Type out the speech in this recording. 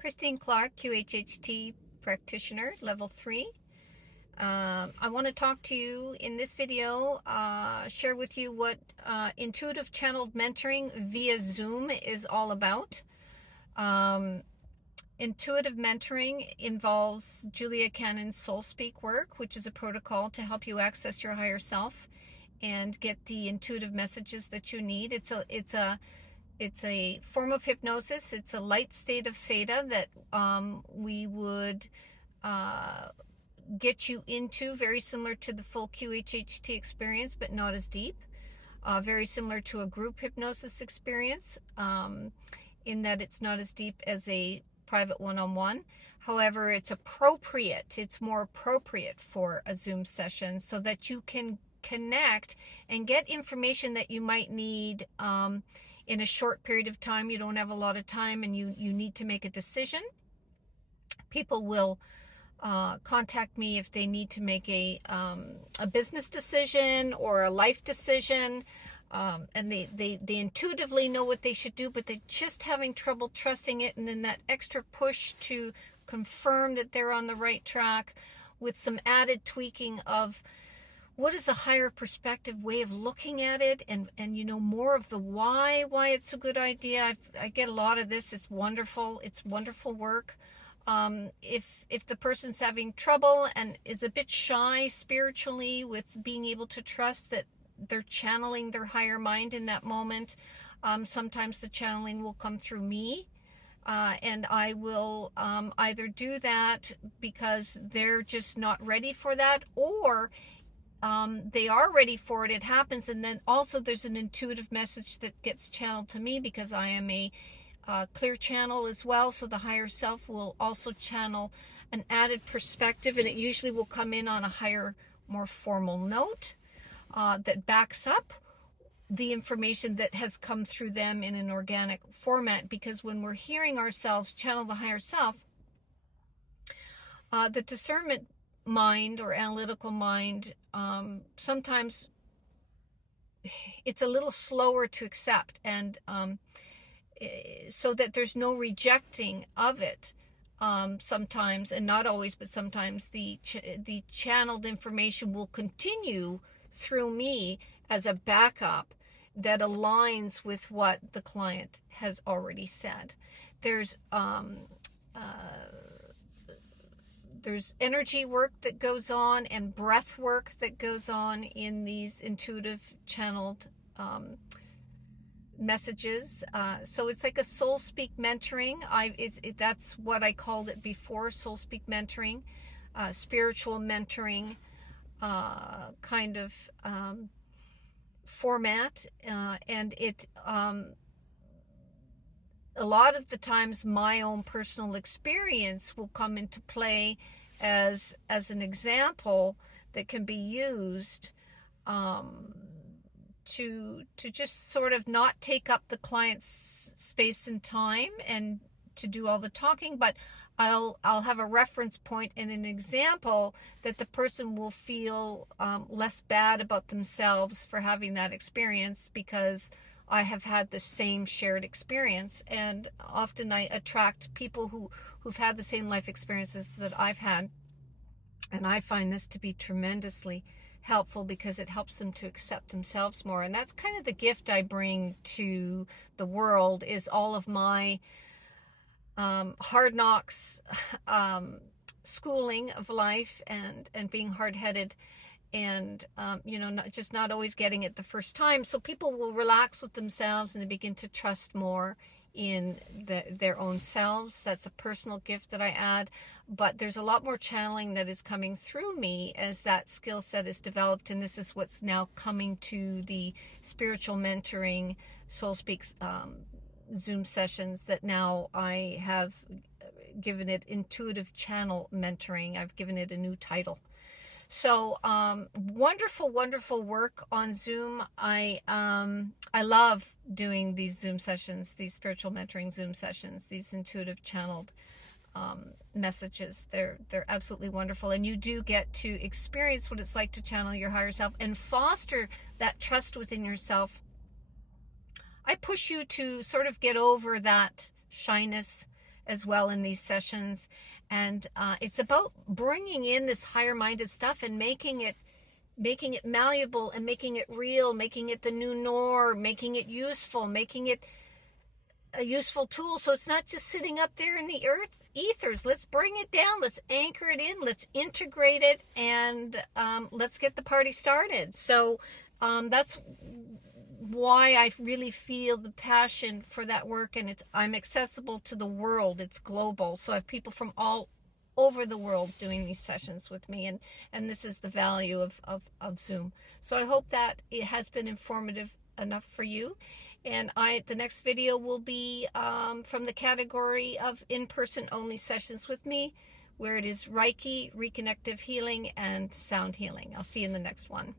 Christine Clark, QHHT practitioner, level 3. I want to talk to you in this video, share with you what intuitive channeled mentoring via Zoom is all about. Intuitive mentoring involves Julia Cannon's Soul Speak work, which is a protocol to help you access your higher self and get the intuitive messages that you need. It's a form of hypnosis. It's a light state of Theta that we would get you into, very similar to the full QHHT experience, but not as deep. Very similar to a group hypnosis experience, in that it's not as deep as a private one-on-one. However, it's more appropriate for a Zoom session so that you can connect and get information that you might need in a short period of time. You don't have a lot of time and you need to make a decision. People will contact me if they need to make a business decision or a life decision, and they intuitively know what they should do, but they're just having trouble trusting it, and then that extra push to confirm that they're on the right track with some added tweaking of what is a higher perspective way of looking at it, and more of the why it's a good idea. I get a lot of this. It's wonderful work. If the person's having trouble and is a bit shy spiritually with being able to trust that they're channeling their higher mind in that moment, sometimes the channeling will come through me, and I will either do that because they're just not ready for that, or they are ready for it. It happens, and then also there's an intuitive message that gets channeled to me because I am a clear channel as well, so the higher self will also channel an added perspective, and it usually will come in on a higher, more formal note that backs up the information that has come through them in an organic format. Because when we're hearing ourselves channel the higher self, the discernment mind or analytical mind, sometimes it's a little slower to accept, and so that there's no rejecting of it. Sometimes, and not always, but sometimes the channeled information will continue through me as a backup that aligns with what the client has already said. There's energy work that goes on and breath work that goes on in these intuitive channeled messages. So it's like a soul speak mentoring. That's what I called it before, soul speak mentoring, spiritual mentoring kind of format, and it a lot of the times my own personal experience will come into play as an example that can be used to just sort of not take up the client's space and time and to do all the talking, but I'll have a reference point and an example that the person will feel less bad about themselves for having that experience, because I have had the same shared experience. And often I attract people who've had the same life experiences that I've had, and I find this to be tremendously helpful because it helps them to accept themselves more. And that's kind of the gift I bring to the world, is all of my hard knocks, schooling of life, and being hard-headed, and not always getting it the first time. So people will relax with themselves and they begin to trust more in their own selves. That's a personal gift that I add, but there's a lot more channeling that is coming through me as that skill set is developed, and this is what's now coming to the spiritual mentoring Soul Speaks Zoom sessions that now I have given it intuitive channel mentoring. I've given it a new title. So wonderful work on Zoom. I love doing these Zoom sessions, these spiritual mentoring Zoom sessions, these intuitive channeled messages. They're absolutely wonderful, and you do get to experience what it's like to channel your higher self and foster that trust within yourself. I push you to sort of get over that shyness as well in these sessions. And it's about bringing in this higher minded stuff and making it malleable and making it real, making it the new norm, making it useful, making it a useful tool. So it's not just sitting up there in the earth ethers. Let's bring it down. Let's anchor it in. Let's integrate it, and let's get the party started. So that's why I really feel the passion for that work, and I'm accessible to the world. It's global. So I have people from all over the world doing these sessions with me, and this is the value of Zoom. So I hope that it has been informative enough for you. And the next video will be from the category of in-person only sessions with me, where it is Reiki, reconnective healing, and sound healing. I'll see you in the next one.